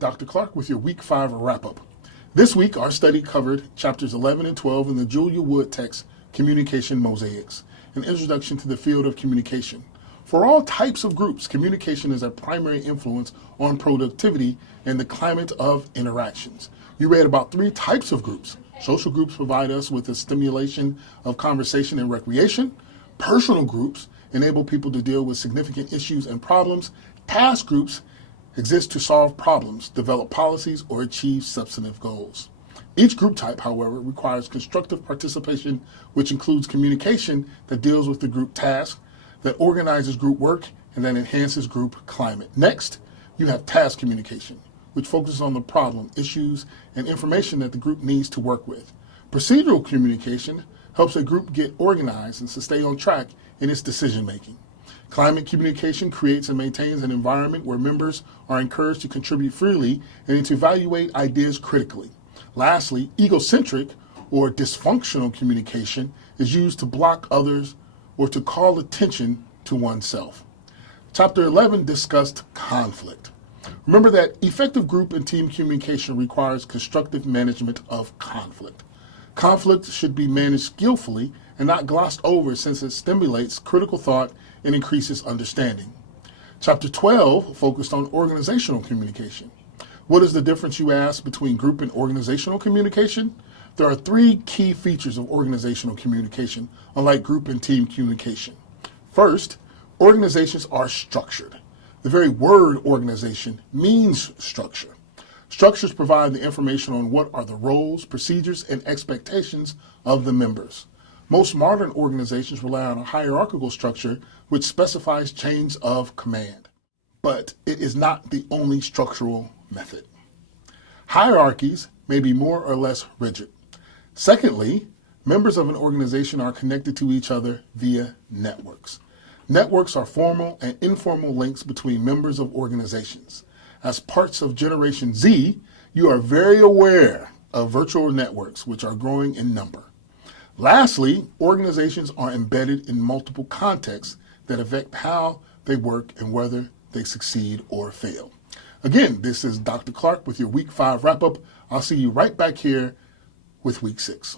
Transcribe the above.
Dr. Clark with your Week 5 wrap-up. This week, our study covered chapters 11 and 12 in the Julia Wood text, Communication Mosaics, an introduction to the field of communication. For all types of groups, communication is a primary influence on productivity and the climate of interactions. You read about 3 types of groups. Social groups provide us with a stimulation of conversation and recreation. Personal groups enable people to deal with significant issues and problems. Task groups exist to solve problems, develop policies, or achieve substantive goals. Each group type, however, requires constructive participation, which includes communication that deals with the group task, that organizes group work, and that enhances group climate. Next, you have task communication, which focuses on the problem, issues, and information that the group needs to work with. Procedural communication helps a group get organized and to stay on track in its decision making. Climate communication creates and maintains an environment where members are encouraged to contribute freely and to evaluate ideas critically. Lastly, egocentric or dysfunctional communication is used to block others or to call attention to oneself. Chapter 11 discussed conflict. Remember that effective group and team communication requires constructive management of conflict. Conflict should be managed skillfully and not glossed over, since it stimulates critical thought and increases understanding. Chapter 12 focused on organizational communication. What is the difference, you ask, between group and organizational communication? There are 3 key features of organizational communication, unlike group and team communication. First, organizations are structured. The very word organization means structure. Structures provide the information on what are the roles, procedures, and expectations of the members. Most modern organizations rely on a hierarchical structure which specifies chains of command. But it is not the only structural method. Hierarchies may be more or less rigid. Secondly, members of an organization are connected to each other via networks. Networks are formal and informal links between members of organizations. As parts of Generation Z, you are very aware of virtual networks, which are growing in number. Lastly, organizations are embedded in multiple contexts that affect how they work and whether they succeed or fail. Again, this is Dr. Clark with your Week 5 wrap-up. I'll see you right back here with Week 6.